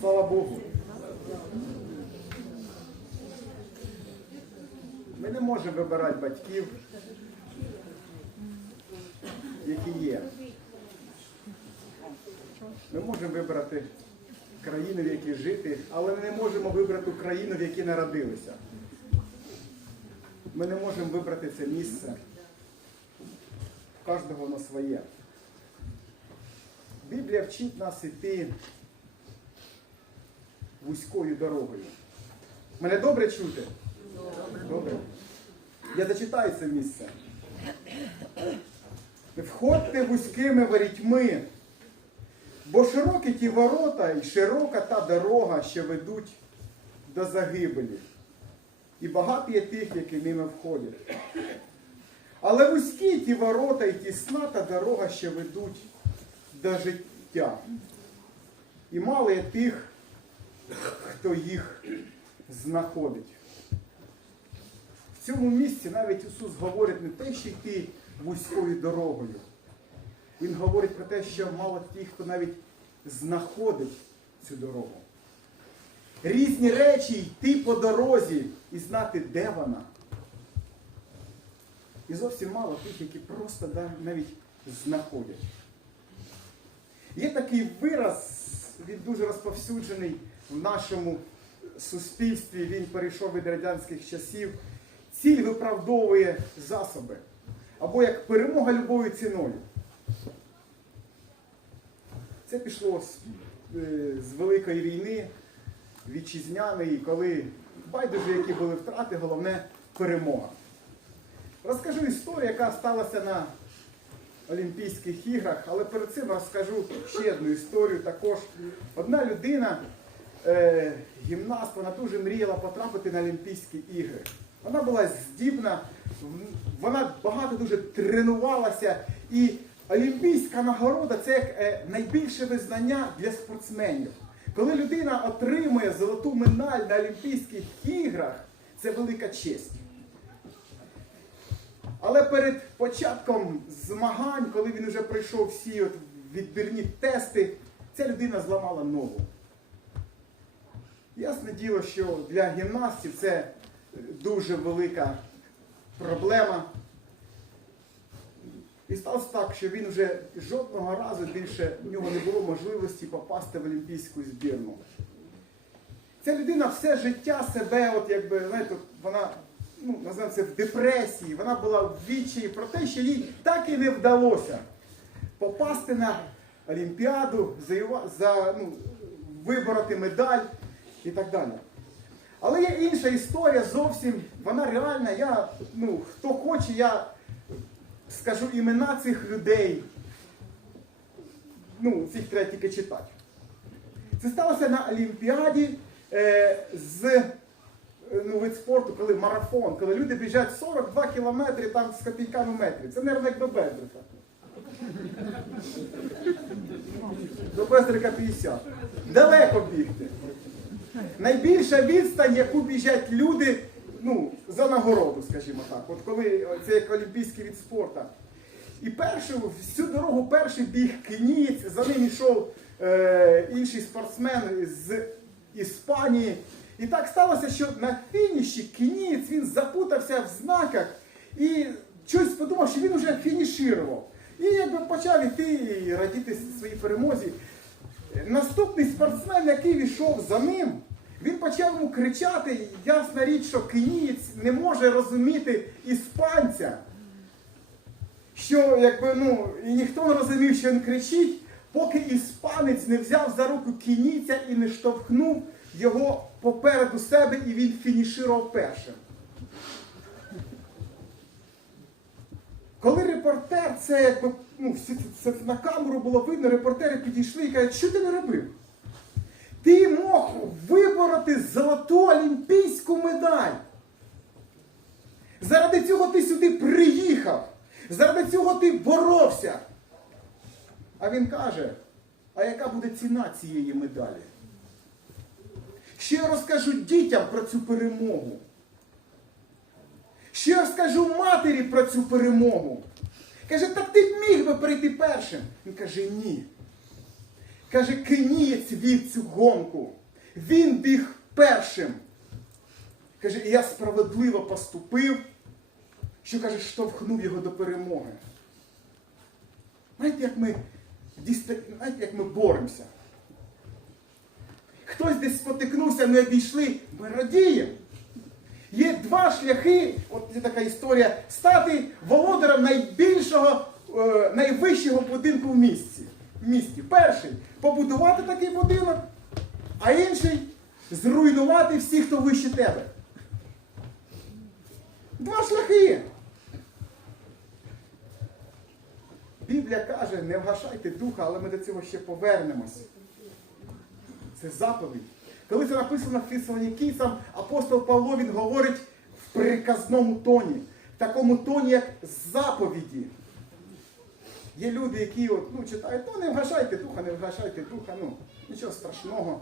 Слава Богу. Ми не можемо вибирати батьків, які є. Ми можемо вибрати країну, в якій жити, але ми не можемо вибрати країну, в якій народилися. Ми не можемо вибрати це місце. Кожного воно своє. Біблія вчить нас іти вузькою дорогою. Мене добре чути? Добре. Я зачитаю це місце. Входьте вузькими ворітьми, бо широкі ті ворота і широка та дорога, що ведуть до загибелі. І багато є тих, які ними входять. Але вузькі ті ворота і тісна та дорога, що ведуть до життя. І мало є тих, хто їх знаходить. В цьому місці навіть Ісус говорить не те, що йти вузькою дорогою. Він говорить про те, що мало тих, хто навіть знаходить цю дорогу. Різні речі йти по дорозі і знати, де вона. І зовсім мало тих, які просто навіть знаходять. Є такий вираз, він дуже розповсюджений в нашому суспільстві, він перейшов від радянських часів. Ціль виправдовує засоби. Або як перемога любою ціною. Це пішло з, е, з Великої війни, вітчизняної, коли байдуже, які були втрати, головне перемога. Розкажу історію, яка сталася на Олімпійських іграх, але перед цим розкажу ще одну історію. Також одна людина, е, гімнаст, вона дуже мріяла потрапити на Олімпійські ігри. Вона була здібна, вона багато дуже тренувалася. І олімпійська нагорода це як е, найбільше визнання для спортсменів. Коли людина отримує золоту медаль на Олімпійських іграх, це велика честь. Але перед початком змагань, коли він вже пройшов всі от відбірні тести, ця людина зламала ногу. Ясне діло, що для гімнастів це дуже велика проблема. І сталося так, що він вже жодного разу більше в нього не було можливості попасти в олімпійську збірну. Ця людина все життя себе, от якби, знаєте, вона, ну, називаємо в депресії, вона була в відчаї про те, що їй так і не вдалося попасти на Олімпіаду, за, ну, вибороти медаль і так далі. Але є інша історія зовсім, вона реальна. Я, ну, хто хоче, я скажу імена цих людей. Ну, цих треба тільки читати. Це сталося на Олімпіаді е, з ну, вид спорту, коли марафон, коли люди біжать 42 кілометри там з копійками метрів. Це, мабуть, як до Бездрика. До Бездрика 50. Далеко бігти. Найбільша відстань, яку біжать люди ну, за нагороду, скажімо так. От коли це як олімпійський від спорту. І першу, всю дорогу перший біг кенієць, за ним йшов е, інший спортсмен з Іспанії. І так сталося, що на фініші кенієць він запутався в знаках і щось подумав, що він вже фінішував. І якби почав іти і радіти своїй перемозі. Наступний спортсмен, який війшов за ним, він почав йому кричати, ясна річ, що кенієць не може розуміти іспанця. Що якби ну, і ніхто не розумів, що він кричить, поки іспанець не взяв за руку кінійця і не штовхнув його попереду себе, і він фінішував першим. Коли репортер, це якби ну, це на камеру було видно, репортери підійшли і кажуть, що ти не робив? Ти мог вибороти золоту олімпійську медаль. Заради цього ти сюди приїхав. Заради цього ти боровся. А він каже, а яка буде ціна цієї медалі? Ще я розкажу дітям про цю перемогу. Ще розкажу матері про цю перемогу. Каже, так ти б міг би прийти першим. Він каже, ні. Каже, кинієць вів цю гонку. Він біг першим. Каже, я справедливо поступив, що каже, штовхнув його до перемоги. Знаєте, як ми, знаєте, як ми боремося? Хтось десь спотикнувся, ми обійшли, ми радіємо. Є два шляхи, от є така історія, стати володарем найбільшого, е, найвищого будинку в місті. в місті. Перший побудувати такий будинок, а інший зруйнувати всіх, хто вище тебе. Два шляхи. Біблія каже, не вгашайте духа, але ми до цього ще повернемось. Це заповідь. Коли це написано в Фесалонікійцям, апостол Павло він говорить в приказному тоні, в такому тоні, як заповіді. Є люди, які от, ну, читають, ну не вгашайте духа, не вгашайте духа, ну, нічого страшного.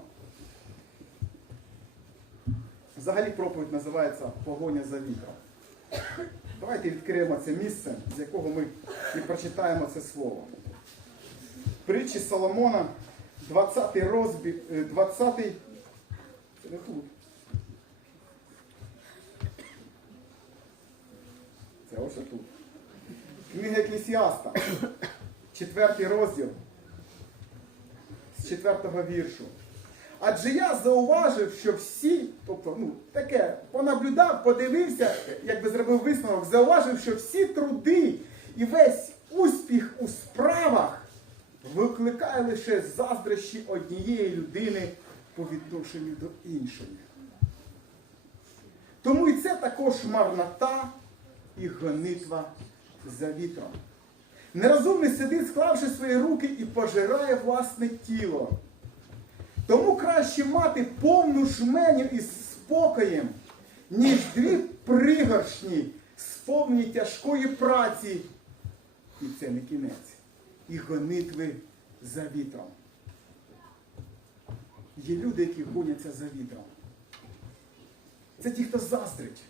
Взагалі проповідь називається Погоня за вітром. Давайте відкриємо це місце, з якого ми і прочитаємо це слово. Притчі Соломона, 20 розбір, 20 це не тут. Це ось тут. Книга Еклесіаста, 4 розділ, з 4 віршу. Адже я зауважив, що всі, тобто, ну, таке, понаблюдав, подивився, якби зробив висновок, зауважив, що всі труди і весь успіх у справах викликає лише заздрощі однієї людини по відношенню до іншої. Тому і це також марнота і гонитва за вітром. Нерозумний сидить, склавши свої руки і пожирає власне тіло. Тому краще мати повну жменю із спокоєм, ніж дві пригоршні, сповнені тяжкої праці. І це не кінець. І гонитви за вітром. Є люди, які гоняться за вітром. Це ті, хто заздрить.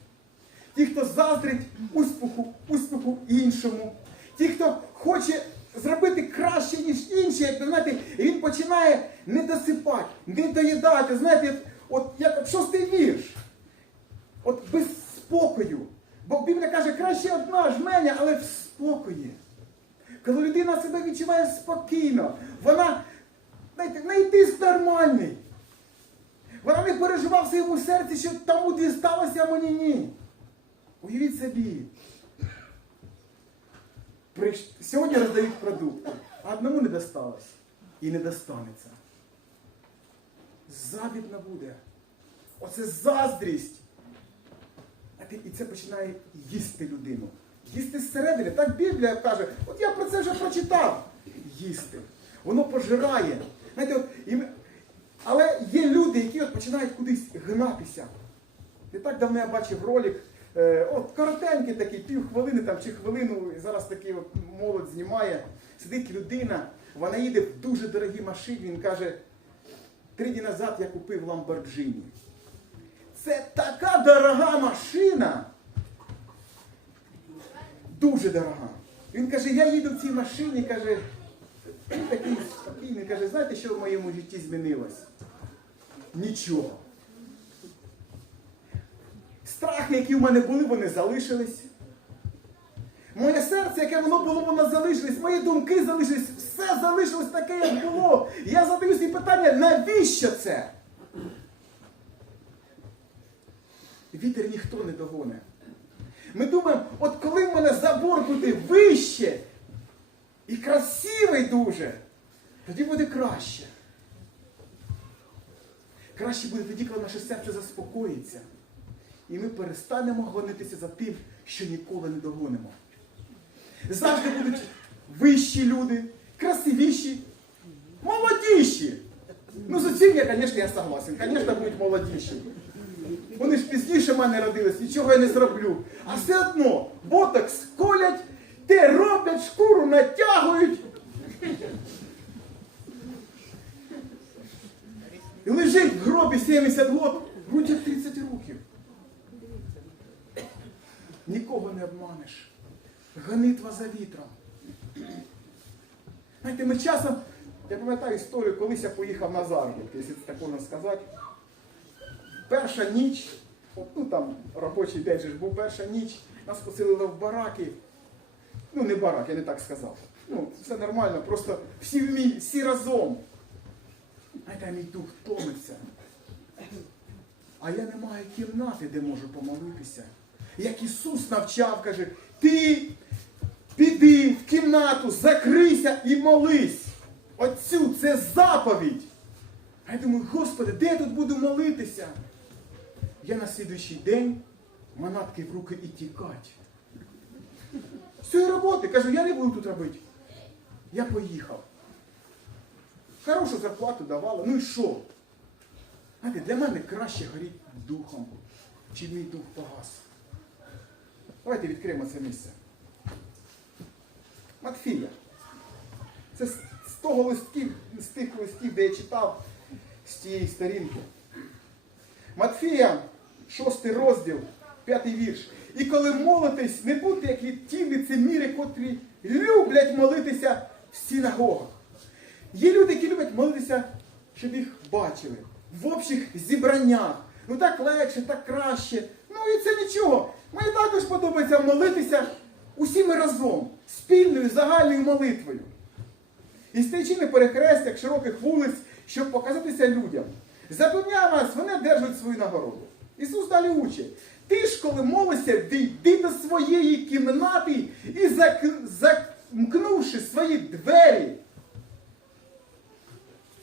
Ті, хто заздрить успіху, успіху іншому. Ті, хто хоче зробити краще, ніж інші, як знаєте, він починає не досипати, не доїдати. Знаєте, от як шостий вірш. От без спокою. Бо Біблія каже, краще одна жменя, але в спокої. Коли людина себе відчуває спокійно, вона, знаєте, в неї тиск нормальний. Вона не переживає в своєму серці, що тому дісталося, а мені ні. Уявіть собі. Сьогодні роздають продукти, а одному не досталось і не достанеться. Завідно буде. Оце заздрість. І це починає їсти людину. Їсти зсередини. Так Біблія каже, от я про це вже прочитав. Їсти. Воно пожирає. Знаєте, от, і ми- Але є люди, які от починають кудись гнатися. Не так давно я бачив ролик, е, от коротенький такий, пів хвилини там, чи хвилину, і зараз такий от молодь знімає. Сидить людина, вона їде в дуже дорогій машині, він каже, три дні назад я купив Ламборджині. Це така дорога машина. Дуже дорога. Він каже, я їду в цій машині, каже, він такий спокійний, каже, знаєте, що в моєму житті змінилось? Нічого. Страхи, які в мене були, вони залишились. Моє серце, яке воно було, воно залишилось. Мої думки залишились. Все залишилось таке, як було. Я задаю собі питання, навіщо це? Вітер ніхто не догоне. Ми думаємо, от коли в мене забор буде вище і красивий дуже, тоді буде краще. Краще буде тоді, коли наше серце заспокоїться. І ми перестанемо гонитися за тим, що ніколи не догонимо. Завжди будуть вищі люди, красивіші, молодіші. Ну, з цим я, звісно, я согласен. Звісно, будуть молодіші. Вони ж пізніше мене родились, нічого я не зроблю. А все одно ботокс колять, те роблять, шкуру натягують. І лежить в гробі 70 років, грудь 30 років. Нікого не обманеш. Гонитва за вітром. Знаєте, ми часом, я пам'ятаю історію, колись я поїхав на заробітки, якщо це так можна сказати. Перша ніч, ну там робочий день же ж був перша ніч, нас поселили в бараки. Ну, не барак, я не так сказав. Ну, все нормально, просто всі, вмі- всі разом. А там мій дух томиться. А я не маю кімнати, де можу помолитися. Як Ісус навчав, каже, ти піди в кімнату, закрийся і молись. Оцю це заповідь. А я думаю, Господи, де я тут буду молитися? Я на слідуючий день манатки в руки і тікать. З цієї роботи. Кажу, я не буду тут робити. Я поїхав. Хорошу зарплату давали. Ну і що? Знаєте, для мене краще горіть духом, чи мій дух погас. Давайте відкриємо це місце. Матфія. Це з, того листків, з тих листків, де я читав з тієї сторінки. Матфія, шостий розділ, п'ятий вірш. І коли молитесь, не будьте як ті лицеміри, котрі люблять молитися в синагогах. Є люди, які люблять молитися, щоб їх бачили. В общих зібраннях. Ну так легше, так краще. Ну і це нічого. Мені також подобається молитися усіми разом, спільною загальною молитвою. І стаючи на перехрестях широких вулиць, щоб показатися людям. Запевняю вас, вони держать свою нагороду. Ісус далі учить. Ти ж, коли молишся, війди до своєї кімнати і замкнувши свої двері.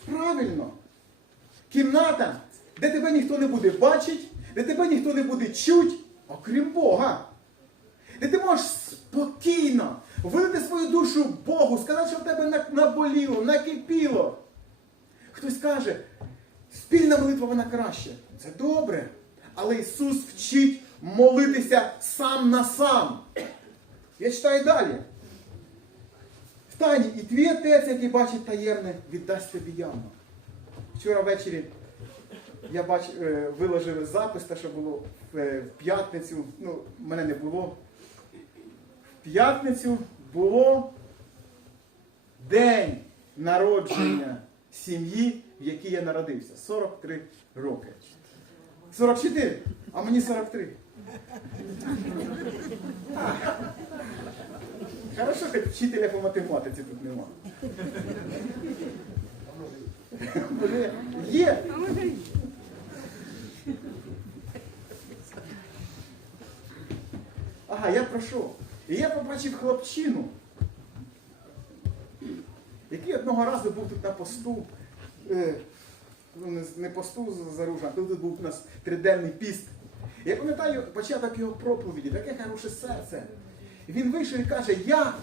Правильно. Кімната, де тебе ніхто не буде бачить, де тебе ніхто не буде чуть, окрім Бога. Де ти можеш спокійно вилити свою душу Богу, сказати, що в тебе наболіло, накипіло. Хтось каже, спільна молитва вона краще. Це добре. Але Ісус вчить молитися сам на сам. Я читаю далі. Встань, і твій отець, який бачить таємне, віддасть тобі явно. Вчора ввечері я бач, е, виложив запис, те, що було в, е, в п'ятницю. Ну, мене не було. В п'ятницю було день народження сім'ї, в якій я народився. 43 роки. 44, а мені 43. Хорошо, хоч вчителя по математиці тут нема. Є. Ага, я пройшов. І я побачив хлопчину, який одного разу був тут на посту. Ну, не, не посту за ружа, тут був у нас триденний піст. Я пам'ятаю початок його проповіді, таке хороше серце. Він вийшов і каже, я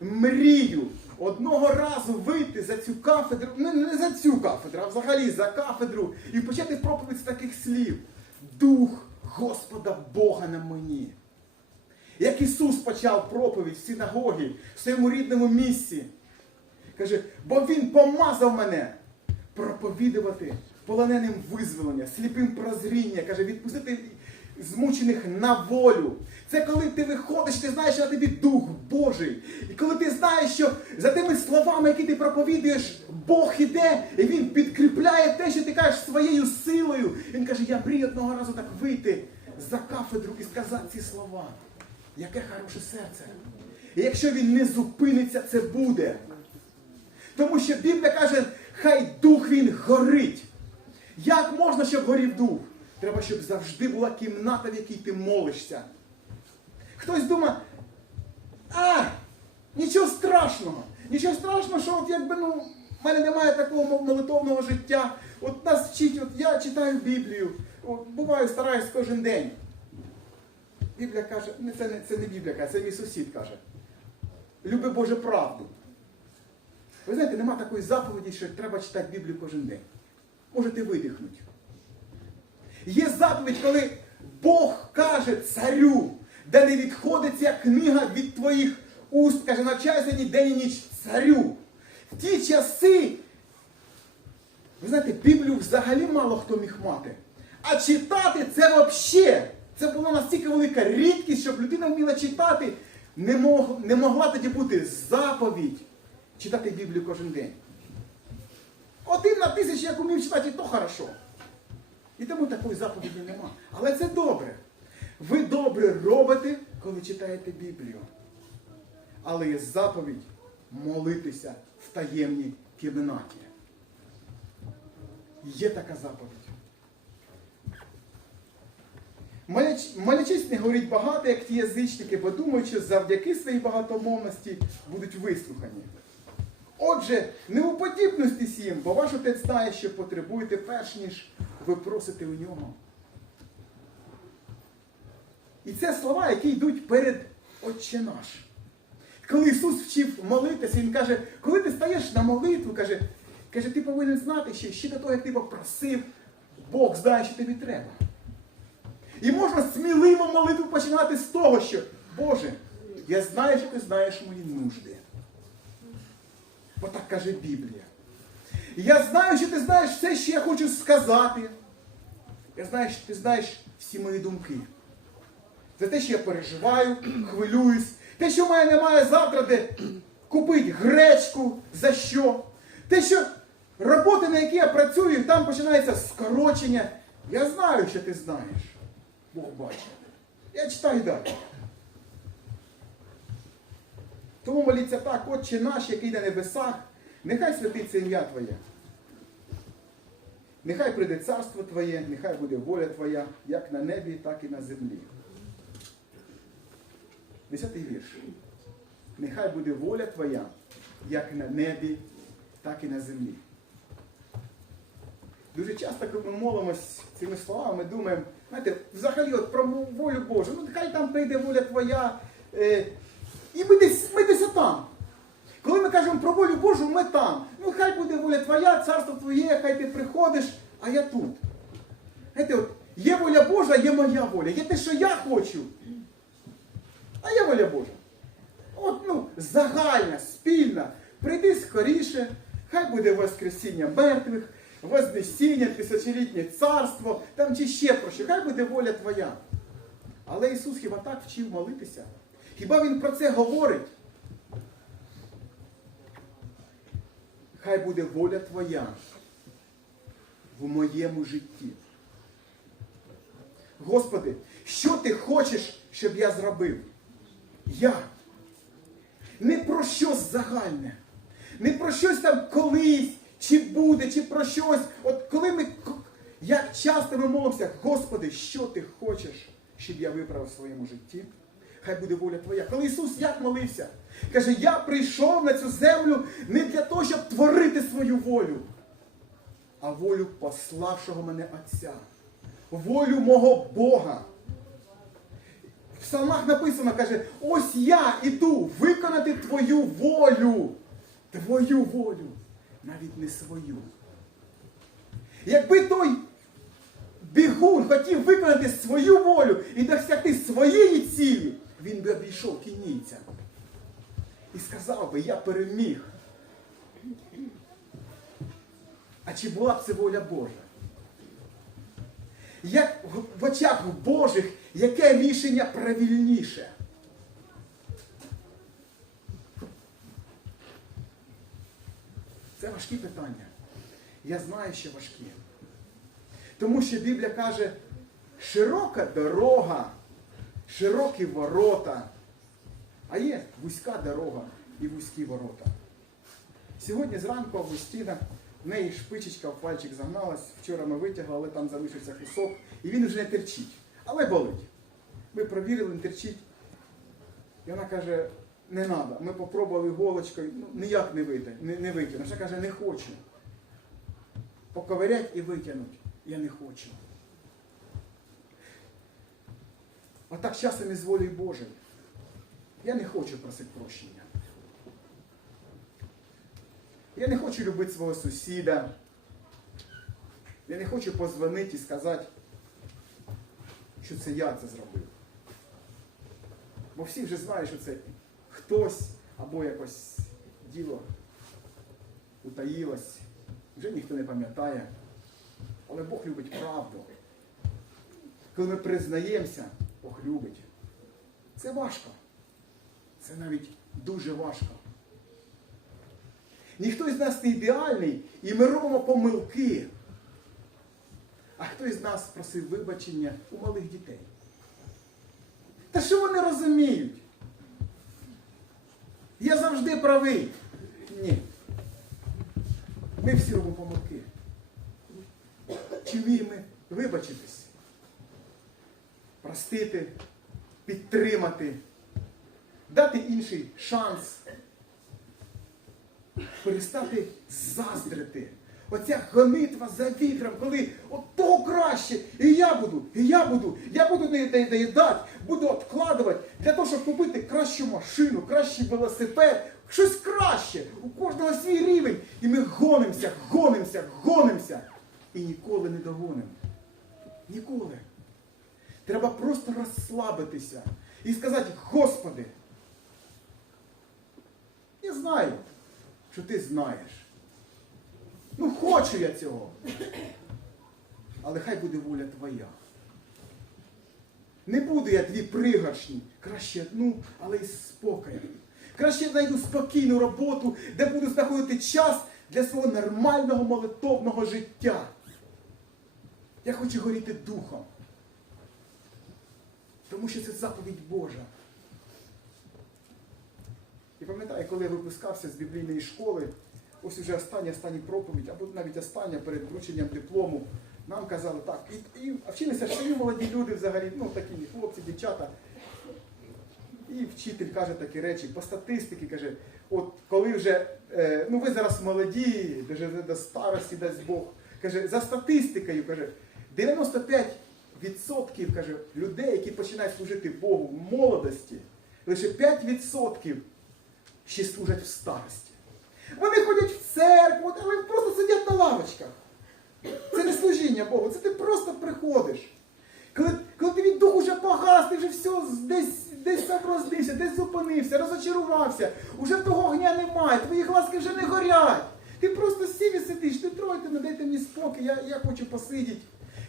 мрію одного разу вийти за цю кафедру, не, не за цю кафедру, а взагалі за кафедру, і почати проповідь з таких слів. Дух Господа Бога на мені. Як Ісус почав проповідь в синагогі, в своєму рідному місці. Каже, бо Він помазав мене проповідувати полоненим визволення, сліпим прозріння, каже, відпустити змучених на волю. Це коли ти виходиш, ти знаєш, що на тобі Дух Божий. І коли ти знаєш, що за тими словами, які ти проповідуєш, Бог іде, і Він підкріпляє те, що ти кажеш своєю силою. Він каже, я мрію одного разу так вийти за кафедру і сказати ці слова. Яке хороше серце. І якщо він не зупиниться, це буде. Тому що Біблія каже, хай дух він горить. Як можна, щоб горів дух? Треба, щоб завжди була кімната, в якій ти молишся. Хтось думає, а, нічого страшного. Нічого страшного, що от якби ну, в мене немає такого молитовного життя. От нас вчить, от я читаю Біблію, от, буваю, стараюсь кожен день. Біблія каже, не, це, не, це не Біблія каже, це мій сусід каже. Люби Боже правду. Ви знаєте, нема такої заповіді, що треба читати Біблію кожен день. Можете видихнути. Є заповідь, коли Бог каже царю, де не відходить ця книга від твоїх уст, каже, навчайся ні день і ніч царю. В ті часи, ви знаєте, Біблію взагалі мало хто міг мати. А читати це взагалі. Це була настільки велика рідкість, щоб людина вміла читати, не, мог, не могла тоді бути заповідь. Читати Біблію кожен день. Один на тисячу, як умів читати, то хорошо. І тому такої заповіді нема. Але це добре. Ви добре робите, коли читаєте Біблію. Але є заповідь молитися в таємній кімнаті. Є така заповідь. Молячись не говорить багато, як ті язичники, бо думають, що завдяки своїй багатомовності будуть вислухані. Отже, не уподібності їм, бо ваш отець знає, що потребуєте перш ніж ви просите у нього. І це слова, які йдуть перед Отче наш. Коли Ісус вчив молитися, Він каже, коли ти стаєш на молитву, каже, каже, ти повинен знати, що ще до того, як ти попросив, Бог знає, що тобі треба. І можна сміливо молитву починати з того, що Боже, я знаю, що ти знаєш мої нужди. Бо так каже Біблія. Я знаю, що ти знаєш все, що я хочу сказати. Я знаю, що ти знаєш всі мої думки. За те, що я переживаю, хвилююсь, те, що в мене немає завтра, де купити гречку, за що. Те, що роботи, на якій я працюю, там починається скорочення. Я знаю, що ти знаєш. Бог бачить. Я читаю далі. Тому моліться так, Отче наш, який на небесах, нехай святиться ім'я Твоє. Нехай прийде царство Твоє, нехай буде воля Твоя, як на небі, так і на землі. Десятий вірш. Нехай буде воля Твоя, як на небі, так і на землі. Дуже часто, коли ми молимось цими словами, ми думаємо, знаєте, взагалі от про волю Божу, ну нехай там прийде воля Твоя. І ми десь, ми десь там. Коли ми кажемо про волю Божу, ми там. Ну хай буде воля Твоя, царство Твоє, хай ти приходиш, а я тут. Знаєте, от, є воля Божа, є моя воля. Є те, що я хочу. А є воля Божа. От, ну, загальна, спільна. Прийди скоріше, хай буде Воскресіння мертвих, Вознесіння, тисячолітнє царство, там чи ще про що, хай буде воля Твоя. Але Ісус хіба так вчив молитися? Хіба Він про це говорить? Хай буде воля Твоя в моєму житті. Господи, що ти хочеш, щоб я зробив? Я. Не про щось загальне, не про щось там колись, чи буде, чи про щось. От коли ми, як часто ми молимося, Господи, що ти хочеш, щоб я виправив в своєму житті? Хай буде воля Твоя. Коли Ісус як молився? Каже, я прийшов на цю землю не для того, щоб творити свою волю, а волю пославшого мене Отця, волю мого Бога. В псалмах написано, каже, ось я іду виконати твою волю. Твою волю, навіть не свою. Якби той бігун хотів виконати свою волю і досягти своєї цілі, він би обійшов кінійця. І сказав би, я переміг. А чи була б це воля Божа? Як в- очах Божих, яке рішення правильніше? Це важкі питання. Я знаю, що важкі. Тому що Біблія каже, широка дорога, широкі ворота, а є вузька дорога і вузькі ворота. Сьогодні зранку Августіна, в неї шпичечка в пальчик загналась, вчора ми витягли, але там залишився кусок, і він вже не терчить, але болить. Ми провірили, не терчить. І вона каже, не треба. Ми попробували голочкою, ну, ніяк не вийти, не, не витягнути. Вона каже, не хочу. Поковирять і витягнуть. Я не хочу. А так часом із волею Божою. Я не хочу просити прощення. Я не хочу любити свого сусіда. Я не хочу позвонити і сказати, що це я це зробив. Бо всі вже знають, що це хтось або якось діло утаїлось. Вже ніхто не пам'ятає. Але Бог любить правду. Коли ми признаємося, Бог любить. Це важко. Це навіть дуже важко. Ніхто із нас не ідеальний, і ми робимо помилки. А хто із нас просив вибачення у малих дітей? Та що вони розуміють? Я завжди правий. Ні. Ми всі робимо помилки. Чи вміємо вибачитись? Простити, підтримати, дати інший шанс, перестати заздрити. Оця гонитва за вітром, коли от того краще, і я буду, і я буду, я буду доїдати, буду откладувати для того, щоб купити кращу машину, кращий велосипед, щось краще. У кожного свій рівень. І ми гонимося, гонимося, гонимося. І ніколи не догонимо. Ніколи. Треба просто розслабитися і сказати, Господи, я знаю, що ти знаєш. Ну, хочу я цього. Але хай буде воля твоя. Не буду я дві пригоршні, краще одну, але із спокоєм. Краще знайду спокійну роботу, де буду знаходити час для свого нормального молитовного життя. Я хочу горіти духом. Тому що це заповідь Божа. І пам'ятаю, коли я випускався з біблійної школи, ось уже остання останній проповідь, або навіть остання перед врученням диплому, нам казали так, і, і а вчилися самі молоді люди взагалі, ну такі хлопці, дівчата. І вчитель каже такі речі, по статистиці каже, от коли вже, е, ну ви зараз молоді, до старості дасть Бог, каже, за статистикою, каже, 95% каже, людей, які починають служити Богу в молодості, лише 5% ще служать в старості. Вони ходять в церкву, але просто сидять на лавочках. Це не служіння Богу, це ти просто приходиш. Коли, коли ти від духу вже погас, ти вже все десь, десь роздився, десь зупинився, розочарувався, уже того огня немає, твої глазки вже не горять. Ти просто сів і сидиш, не тройте, не дайте мені спокій, я, я хочу посидіти.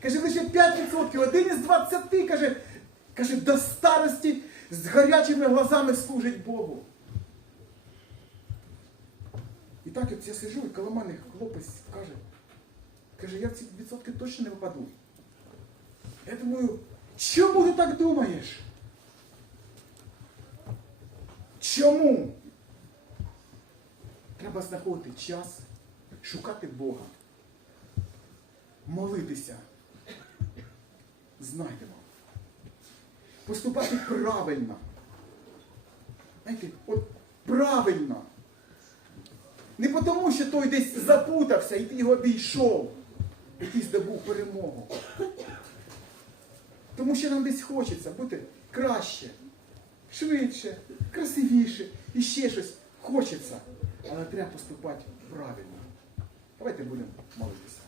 Каже, лише 5%, один із 20, каже, каже, до старості з гарячими глазами служить Богу. І так от я сижу, і мене хлопець каже, каже, я в ці відсотки точно не випаду. Я думаю, чому ти так думаєш? Чому? Треба знаходити час, шукати Бога, молитися. Знайдемо. Поступати правильно. Знаєте, от правильно. Не тому, що той десь запутався і ти його обійшов, і ти здобув перемогу. Тому що нам десь хочеться бути краще, швидше, красивіше і ще щось хочеться. Але треба поступати правильно. Давайте будемо молитися.